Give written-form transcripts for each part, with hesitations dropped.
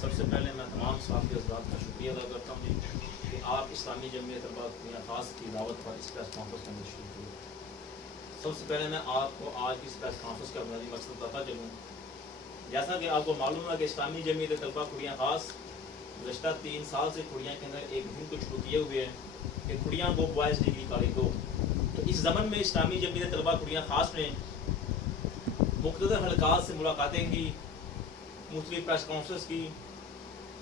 سب سے پہلے میں تمام صحافی حضرات کا شکریہ ادا کرتا ہوں کہ آپ اسلامی جمعیت طلبہ پورنیہ خاص کی دعوت پر اس پریس کانفرنس میں مشغول ہوئے۔ سب سے پہلے میں آپ کو آج کی اس پریس کانفرنس کا بنیادی مقصد بتا چلوں۔ جیسا کہ آپ کو معلوم ہے کہ اسلامی جمعیت طلبہ پورنیہ خاص گزشتہ 3 سال سے کھڑیاں کے اندر ایک مہم کو شروع کیے ہوئے ہیں کہ کھڑیاں کو بوائز ڈگری کالج دو۔ تو اس ضمن میں اسلامی جمعیت طلبہ پورنیہ خاص نے مختلف حلقات سے ملاقاتیں کی، مختلف پریس کانفرنس کی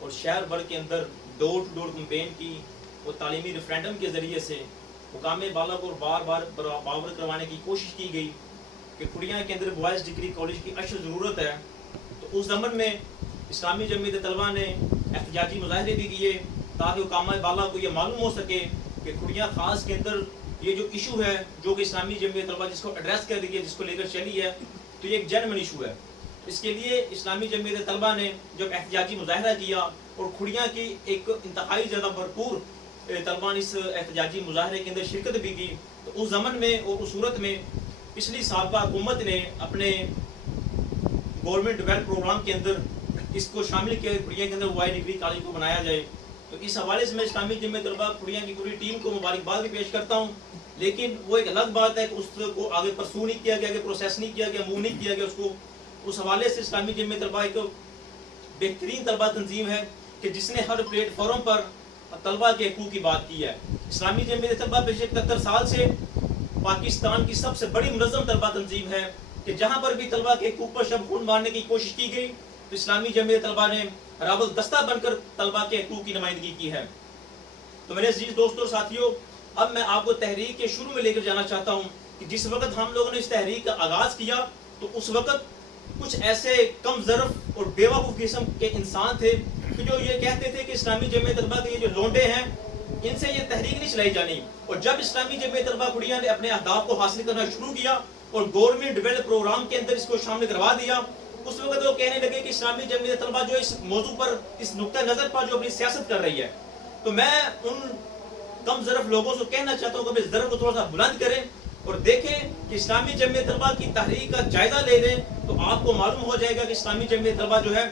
اور شہر بھر کے اندر ڈور ٹو ڈور کمپین کی اور تعلیمی ریفرینڈم کے ذریعے سے حکام بالا کو بار بار باور کروانے کی کوشش کی گئی کہ کھڑیاں کے اندر بوائز ڈگری کالج کی اشد ضرورت ہے۔ تو اس ضمن میں اسلامی جمعیت طلبہ نے احتجاجی مظاہرے بھی کیے تاکہ حکام بالا کو یہ معلوم ہو سکے کہ کھڑیاں خاص کے اندر یہ جو ایشو ہے جو کہ اسلامی جمعیت طلبہ جس کو ایڈریس کر رہی ہے، جس کو لے کر چلی ہے، تو یہ ایک جینوین ایشو ہے۔ اس کے لیے اسلامی جمعیت طلبہ نے جب احتجاجی مظاہرہ کیا اور کھڑیاں کی ایک انتہائی زیادہ بھرپور طلبہ نے اس احتجاجی مظاہرے کے اندر شرکت بھی کی، تو اس زمن میں اور اس صورت میں پچھلی سابقہ حکومت نے اپنے گورنمنٹ ڈیولپ پروگرام کے اندر اس کو شامل کیا، کھڑیاں کے اندر وائی ڈگری کالج کو بنایا جائے۔ تو اس حوالے سے میں اسلامی جمعیت طلبہ کھڑیاں کی پوری ٹیم کو مبارکباد بھی پیش کرتا ہوں، لیکن وہ ایک الگ بات ہے کہ اس کو آگے پرسو نہیں کیا گیا، آگے پروسیس نہیں کیا گیا، موو نہیں کیا گیا اس کو۔ اس حوالے سے اسلامی جمعیت طلبہ ایک بہترین طلبہ تنظیم ہے کہ جس نے ہر پلیٹ فارم پر طلبہ کے حقوق کی بات کی ہے۔ اسلامی جمعیت طلبہ پچھلے 71 سال سے پاکستان کی سب سے بڑی منظم طلبہ تنظیم ہے کہ جہاں پر بھی طلبہ کے حقوق پر شب خون مارنے کی کوشش کی گئی تو اسلامی جمعیت طلبہ نے راول دستہ بن کر طلبہ کے حقوق کی نمائندگی کی ہے۔ تو میرے عزیز دوستوں اور ساتھیوں، اب میں آپ کو تحریک کے شروع میں لے کر جانا چاہتا ہوں کہ جس وقت ہم لوگوں نے اس تحریک کا آغاز کیا تو اس وقت کچھ ایسے کم ظرف اور بیوقوف قسم کے انسان تھے کہ جو یہ کہتے تھے کہ اسلامی جمعیت طلبہ کے یہ جو لونڈے ہیں ان سے یہ تحریک نہیں چلائی جانی۔ اور جب اسلامی جمعیت طلبہ کھڑیاں نے اپنے اہداف کو حاصل کرنا شروع کیا اور گورنمنٹ ڈیولپ پروگرام کے اندر اس کو شامل کروا دیا، اس وقت وہ کہنے لگے کہ اسلامی جمعیت طلبہ جو اس موضوع پر، اس نقطہ نظر پر جو اپنی سیاست کر رہی ہے، تو میں ان کم ظرف لوگوں سے کہنا چاہتا ہوں کہ اپنے ظرف کو تھوڑا سا بلند کریں اور دیکھیں کہ اسلامی جمعیت طلبہ کی تحریک کا جائزہ لے لیں تو آپ کو معلوم ہو جائے گا کہ اسلامی جمعیت طلبہ جو ہے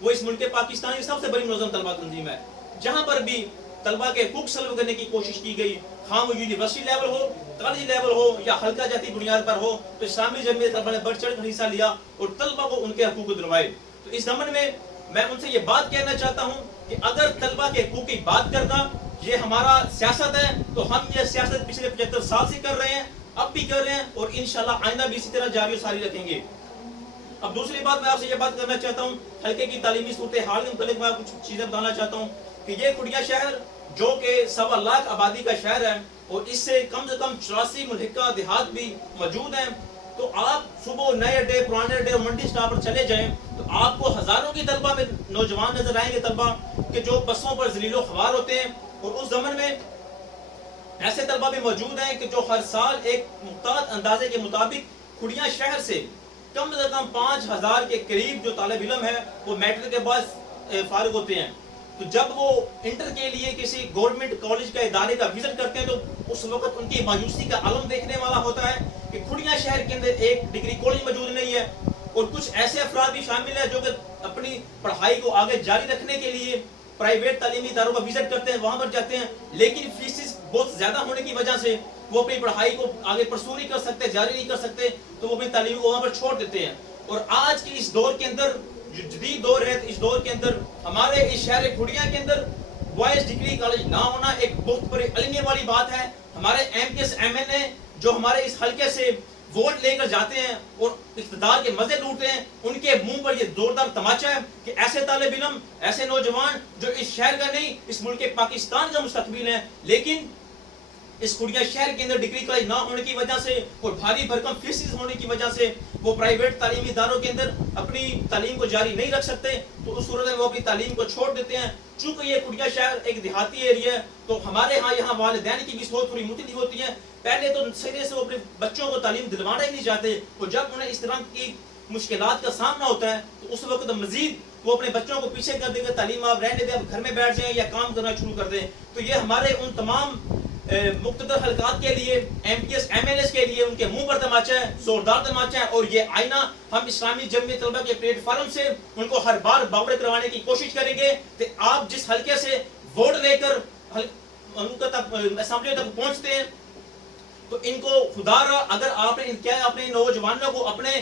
وہ اس ملک پاکستان کی سب سے بڑی منظم طلبہ تنظیم ہے۔ جہاں پر بھی طلبہ کے حقوق سلب کرنے کی کوشش کی گئی، خواہ وہ یونیورسٹی لیول ہو، کالج لیول ہو یا حلقہ جاتی بنیاد پر ہو، تو اسلامی جمعیت طلبہ نے بڑھ چڑھ کر حصہ لیا اور طلبہ کو ان کے حقوق دلوائے۔ تو اس ضمن میں میں ان سے یہ بات کہنا چاہتا ہوں کہ اگر طلبہ کے حقوق کی بات کرنا یہ ہمارا سیاست ہے تو ہم یہ سیاست پچھلے 75 سال سے کر رہے ہیں، اب بھی کر رہے ہیں اور انشاءاللہ آئندہ بھی اسی طرح جاری و ساری رکھیں گے۔ اب دوسری بات میں آپ سے یہ بات کرنا چاہتا ہوں، حلقے کی تعلیمی صورتحال کے متعلق میں کچھ چیزیں بتانا چاہتا ہوں کہ یہ کھڑیاں شہر جو کہ 1.25 لاکھ آبادی کا شہر ہے اور اس سے کم 84 ملحقہ دیہات بھی موجود ہیں، تو آپ صبح نئے اڈے، پرانے اڈے اور منڈی اسٹاپ پر چلے جائیں تو آپ کو ہزاروں کی طلبہ میں نوجوان نظر آئیں گے، طلبہ کہ جو بسوں پر ذلیل و خوار ہوتے ہیں، اور اس زمن میں ایسے طلبہ بھی موجود ہیں کہ جو ہر سال ایک محتاط اندازے کے مطابق کھڑیاں شہر سے کم سے کم 5000 کے قریب جو طالب علم ہے وہ میٹرک کے بعد فارغ ہوتے ہیں۔ تو جب وہ انٹر کے لیے کسی گورنمنٹ کالج کا ادارے کا وزٹ کرتے ہیں تو اس وقت ان کی مایوسی کا عالم دیکھنے والا ہوتا ہے کہ کھڑیاں شہر کے اندر ایک ڈگری کالج موجود نہیں ہے، اور کچھ ایسے افراد بھی شامل ہیں جو کہ اپنی پڑھائی کو آگے جاری رکھنے کے لیے پرائیویٹ تعلیمی اداروں کا وزٹ کرتے ہیں، وہاں پر جاتے ہیں، لیکن فیسز بہت زیادہ ہونے کی وجہ سے وہ اپنی پڑھائی کو آگے پرسو نہیں کر سکتے، جاری نہیں کر سکتے، تو وہ اپنی تعلیم کو وہاں پر چھوڑ دیتے ہیں۔ اور آج کی اس دور کے اندر جو جدید دور ہے، اس دور کے اندر ہمارے اس شہر کھڑیاں کے اندر بوائز ڈگری کالج نہ ہونا ایک بہت بڑی علمیہ والی بات ہے۔ ہمارے M P S M N A جو ہمارے اس حلقے سے ووٹ لے کر جاتے ہیں اور اقتدار کے مزے لوٹتے ہیں، ان کے منہ پر یہ زوردار تماچا ہے کہ ایسے طالب علم، ایسے نوجوان جو اس شہر کا نہیں، اس ملک پاکستان کا مستقبل ہے، لیکن اس کھڑیاں شہر کے اندر ڈگری کالج نہ ہونے کی وجہ سے اور بھاری بھرکم فیسز ہونے کی وجہ سے وہ پرائیویٹ تعلیمی اداروں کے اندر اپنی تعلیم کو جاری نہیں رکھ سکتے، تو اس صورت میں وہ اپنی تعلیم کو چھوڑ دیتے ہیں۔ چونکہ یہ کھڑیاں شہر ایک دیہاتی ایریا ہے تو ہمارے یہاں والدین کی بھی سوچ تھوڑی مختلف ہوتی ہے۔ پہلے تو سرے سے وہ اپنے بچوں کو تعلیم دلوانا ہی نہیں چاہتے، اور جب انہیں اس طرح کی مشکلات کا سامنا ہوتا ہے تو اس وقت مزید وہ اپنے بچوں کو پیچھے کر دیں گے، تعلیم آپ رہنے دیں، آپ گھر میں بیٹھ جائیں یا کام کرنا شروع کر دیں۔ تو یہ ہمارے ان تمام مقتدر حلقات کے لیے M P S M L S کے لیے ان کے منہ پر تماچا ہے, زوردار تماچا ہے. اور یہ آئینہ ہم اسلامی جمعیت طلبہ کے پلیٹ فارم سے ان کو ہر بار باور کروانے کی کوشش کریں گے کہ آپ جس حلقے سے ووٹ لے کر ان کا اسمبلی تک پہنچتے ہیں تو ان کو خدا را اگر آپ نے کیا اپنے نوجوانوں کو اپنے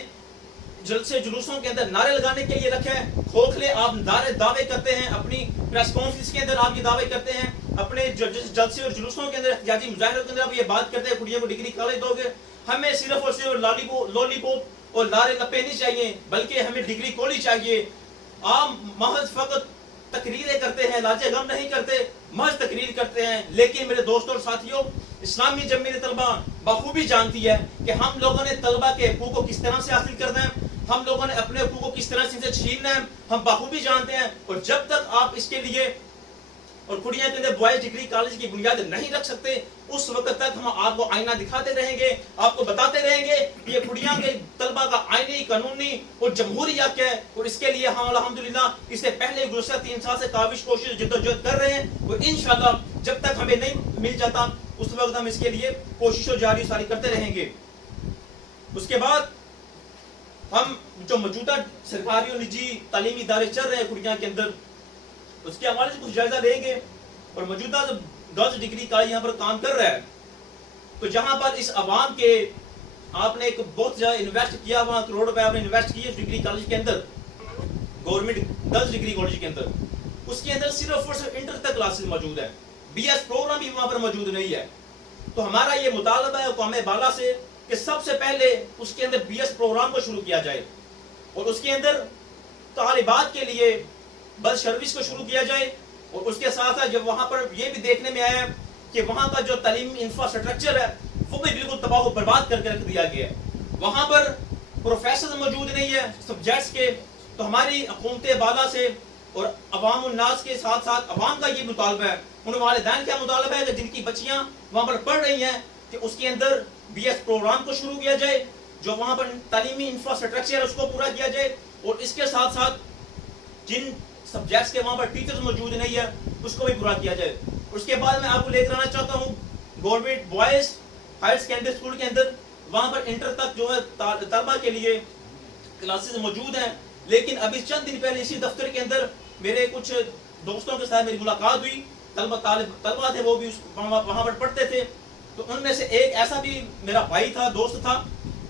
جلسے جلوسوں کے اندر نعرے لگانے کے لیے رکھا ہے, کھوکھلے آپ دعوے کرتے ہیں, اپنی پریس کانفرنس کے اندر آپ یہ دعوے کرتے ہیں, اپنے جلسے اور جلوسوں کے اندر احتجاجی مظاہروں کے اندر آپ یہ بات کرتے ہیں کڑیوں کو ڈگری کالج دو گے. ہمیں صرف اور صرف لولی پوپ اور لارے لپے نہیں چاہیے بلکہ ہمیں ڈگری کولی چاہیے. آپ محض فقط تقریریں کرتے ہیں, لاجے غم نہیں کرتے, محض تقریر کرتے ہیں. لیکن میرے دوستوں اور ساتھیوں, اسلامی جمعیت طلبہ بخوبی جانتی ہے کہ ہم لوگوں نے طلبہ کے حقوق کو کس طرح سے حاصل کرنا ہے, ہم لوگوں نے اپنے حقوق کو کس طرح سے چھیننا ہے, ہم بخوبی جانتے ہیں. اور جب تک آپ اس کے لیے اور کڑیاں کے اندر بوائز ڈگری کالج کی بنیاد نہیں رکھ سکتے اس وقت تک ہم آپ کو آئینہ دکھاتے رہیں گے, آپ کو بتاتے رہیں گے کہ یہ کڑیاں کے طلبہ کا آئینی, قانونی اور جمہوری حق ہے. اور اس کے لیے ہم الحمدللہ اس سے پہلے گزشتہ 3 سال سے کاوش کوشش جدوجہد کر رہے ہیں. اور انشاءاللہ جب تک ہمیں نہیں مل جاتا اس وقت ہم اس کے لیے کوششوں جاری ساری کرتے رہیں گے. اس کے بعد ہم جو موجودہ سرکاری اور نجی تعلیمی ادارے چل رہے ہیں کڑیاں کے اندر اس کے حوالے سے کچھ جائزہ لیں گے. اور موجودہ گرلز ڈگری کالج یہاں پر کام کر رہا ہے تو جہاں پر اس عوام کے آپ نے ایک بہت زیادہ انویسٹ کیا, وہاں کروڑ روپے آپ نے انویسٹ کیے اس ڈگری کالج کے اندر, گورنمنٹ گرلز ڈگری کالج کے اندر. اس کے اندر صرف اور صرف انٹر تک کلاسز موجود ہے, بی ایس پروگرام بھی وہاں پر موجود نہیں ہے. تو ہمارا یہ مطالبہ ہے قوم بالا سے کہ سب سے پہلے اس کے اندر بی ایس پروگرام کو شروع کیا جائے اور اس کے اندر طالبات کے لیے بس سروس کو شروع کیا جائے. اور اس کے ساتھ ساتھ جب وہاں پر یہ بھی دیکھنے میں آیا کہ وہاں کا جو تعلیمی انفراسٹرکچر ہے وہ بھی بالکل تباہ و برباد کر کے رکھ دیا گیا ہے, وہاں پر پروفیسر موجود نہیں ہے سبجیکٹس کے. تو ہماری حکومت بالا سے اور عوام الناس کے ساتھ ساتھ عوام کا یہ مطالبہ ہے, ان والدین کا مطالبہ ہے کہ جن کی بچیاں وہاں پر پڑھ رہی ہیں کہ اس کے اندر بی ایس پروگرام کو شروع کیا جائے, جو وہاں پر تعلیمی انفراسٹرکچر ہے اس کو پورا کیا جائے. اور اس کے ساتھ ساتھ جن سبجیکٹس کے وہاں پر ٹیچرز موجود نہیں ہے اس کو بھی پورا کیا جائے. اس کے بعد میں آپ کو لے کر آنا چاہتا ہوں government boys higher secondary school کے اندر وہاں پر انٹر تک جو ہے طلبہ کے لیے کلاسز موجود ہیں. لیکن ابھی چند دن پہلے اسی دفتر کے اندر میرے کچھ دوستوں کے ساتھ میری ملاقات ہوئی, طلبہ تھے وہ بھی وہاں پر پڑھتے تھے. تو ان میں سے ایک ایسا بھی میرا بھائی تھا, دوست تھا,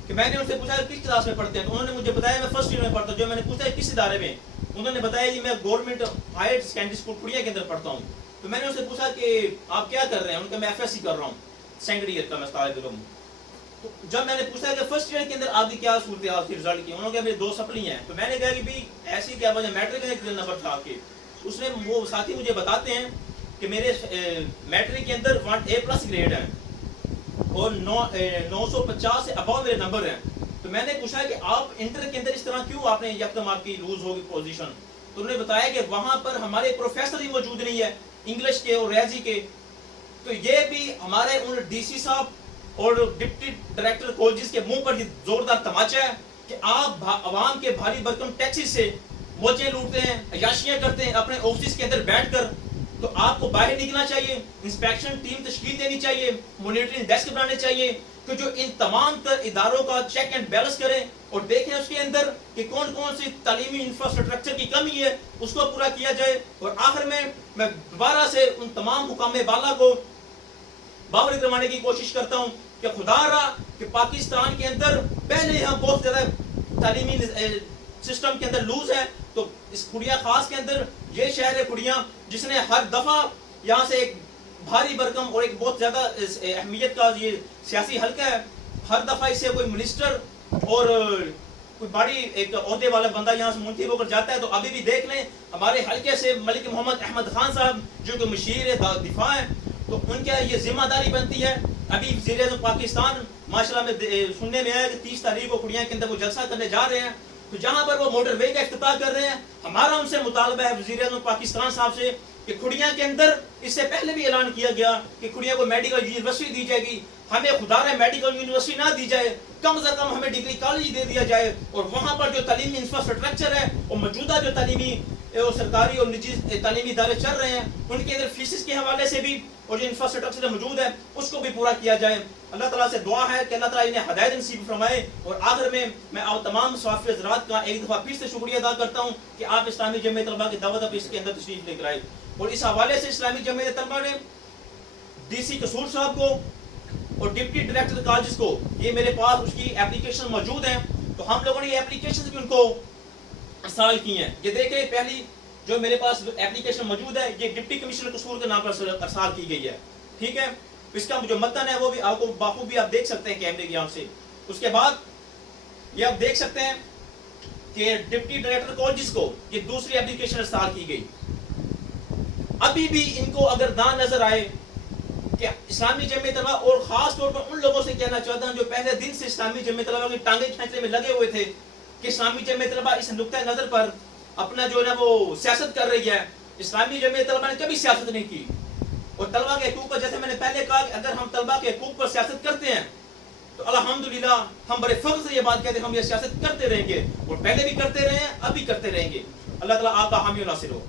کہ میں نے ان سے پوچھا کس کلاس میں پڑھتے ہیں. تو انہوں نے مجھے بتایا میں فرسٹ ایئر میں پڑھتا ہوں. جو میں نے پوچھا کس ادارے میں, انہوں نے بتایا کہ میں گورنمنٹ ہائر سیکنڈری اسکول کڑیا کے اندر پڑھتا ہوں. تو میں نے ان سے پوچھا کہ آپ کیا کر رہے ہیں, ان کا میں ایف ایس سی کر رہا ہوں, سیکنڈ ایئر کا میں طالب علم ہوں. تو جب میں نے پوچھا کہ فرسٹ ایئر کے اندر آپ کی کیا صورتحال تھی رزلٹ کی, انہوں نے کہا میرے 2 سپلی ہیں. تو میں نے کہا کہ بھائی ایسی کیا وجہ, میٹرک میں کتنے نمبر تھا آپ کے. اس نے وہ ساتھی مجھے بتاتے ہیں کہ میرے میٹرک کے اندر 1A+ گریڈ ہے اور 950 سے ابو میرے نمبر ہیں. تو میں نے پوچھا کہ آپ انٹر کے اندر اس طرح کیوں آپ نے یکدم آپ کی لوز ہوگی پوزیشن. تو انہوں نے بتایا کہ وہاں پر ہمارے پروفیسر ہی موجود نہیں ہے انگلش کے اور ریاضی کے. تو یہ بھی ہمارے ان ڈی سی صاحب اور ڈپٹی ڈائریکٹر کالجز کے منہ پر یہ زوردار تماچا ہے کہ آپ عوام کے بھاری بھرکم ٹیکسی سے موجیں لوٹتے ہیں, عیاشیاں کرتے ہیں اپنے آفس کے اندر بیٹھ کر. تو آپ کو باہر نکلنا چاہیے, انسپیکشن ٹیم تشکیل دینی چاہیے, مانیٹرنگ ڈیسک بنانے چاہیے کہ جو ان تمام تر اداروں کا چیک اینڈ بیلنس کریں اور دیکھیں اس کے اندر کہ کون کون سی تعلیمی انفراسٹرکچر کی کمی ہے اس کو پورا کیا جائے. اور آخر میں دوبارہ سے ان تمام حکام بالا کو باور کروانے کی کوشش کرتا ہوں کہ خدا را کہ پاکستان کے اندر پہلے ہم بہت زیادہ تعلیمی سسٹم کے اندر لوز ہے. تو اس کھڑیا خاص کے اندر یہ شہر ہے کھڑیا جس نے ہر دفعہ یہاں سے ایک بھاری بھرکم اور ایک بہت زیادہ اہمیت کا یہ سیاسی حلقہ ہے. ہر دفعہ اس سے کوئی منسٹر اور کوئی بڑی ایک عہدے والا بندہ یہاں سے منتخب ہو کر جاتا ہے. تو ابھی بھی دیکھ لیں ہمارے حلقے سے ملک محمد احمد خان صاحب جو کہ مشیر دفاع ہیں, تو ان کا یہ ذمہ داری بنتی ہے. ابھی وزیر اعظم پاکستان ماشاءاللہ میں سننے میں آیا کہ 30 تاریخ کو کھڑیا کے اندر وہ جلسہ کرنے جا رہے ہیں. تو جہاں پر وہ موٹر وے کا افتتاح کر رہے ہیں, ہمارا ان سے مطالبہ ہے وزیر اعظم پاکستان صاحب سے کہ کھڑیا کے اندر اس سے پہلے بھی اعلان کیا گیا کہ کھڑیا کو میڈیکل یونیورسٹی دی جائے گی, ہمیں خدا رے میڈیکل یونیورسٹی نہ دی جائے، کم از کم ہمیں ڈگری کالج دے دیا جائے، اور وہاں پر جو تعلیمی انفراسٹرکچر ہے اور موجودہ جو تعلیمی سرکاری اور نجی تعلیمی ادارے چل رہے ہیں ان کے اندر فیسز کے حوالے سے بھی اور جو انفراسٹرکچر موجود ہے اس کو بھی پورا کیا جائے۔ اللہ تعالیٰ سے دعا ہے کہ اللہ تعالیٰ انہیں ہدایت نصیب فرمائے۔ اور آخر میں آپ تمام صحافی حضرات کا ایک دفعہ پھر سے شکریہ ادا کرتا ہوں کہ آپ اسلامی جمعیت طلبہ کی دعوت اس کے اندر تشریف لے کر آئے، اور اس حوالے سے اسلامی جمعیت طلبہ نے ڈی سی قصور صاحب کو اور ڈپٹی ڈائریکٹر کالجز کو، یہ میرے پاس اس کی اپلیکیشن موجود ہیں، تو ہم لوگوں نے یہ اپلیکیشن بھی ان کو ارسال کی ہیں۔ یہ دیکھیں پہلی جو میرے پاس اپلیکیشن موجود ہے یہ ڈپٹی کمشنر قصور کے نام پر ارسال کی گئی ہے، ٹھیک ہے۔ اس کا جو متن ہے وہ بھی آپ کو بخوبی آپ دیکھ سکتے ہیں کیمرے کی آنکھ سے۔ اس کے بعد یہ آپ دیکھ سکتے ہیں کہ ڈپٹی ڈائریکٹر کالجز کو یہ دوسری اپلیکیشن ارسال کی گئی۔ ابھی بھی ان کو اگر دان نظر آئے کہ اسلامی جمعیت طلبہ، اور خاص طور پر ان لوگوں سے کہنا چاہتا ہوں جو پہلے دن سے اسلامی جمعیت طلبہ کی ٹانگیں کھینچنے میں لگے ہوئے تھے کہ اسلامی جمعیت طلبہ اس نقطۂ نظر پر اپنا جو ہے نا وہ سیاست کر رہی ہے۔ اسلامی جمعیت طلبہ نے کبھی سیاست نہیں کی، اور طلبہ کے حقوق پر، جیسے میں نے پہلے کہا کہ اگر ہم طلبہ کے حقوق پر سیاست کرتے ہیں تو الحمدللہ ہم بڑے فخر سے یہ بات کہتے ہیں ہم یہ سیاست کرتے رہیں گے، اور پہلے بھی کرتے رہے ہیں، اب بھی کرتے رہیں گے۔ اللہ تعالیٰ آپ کا حامی و ناصر ہو۔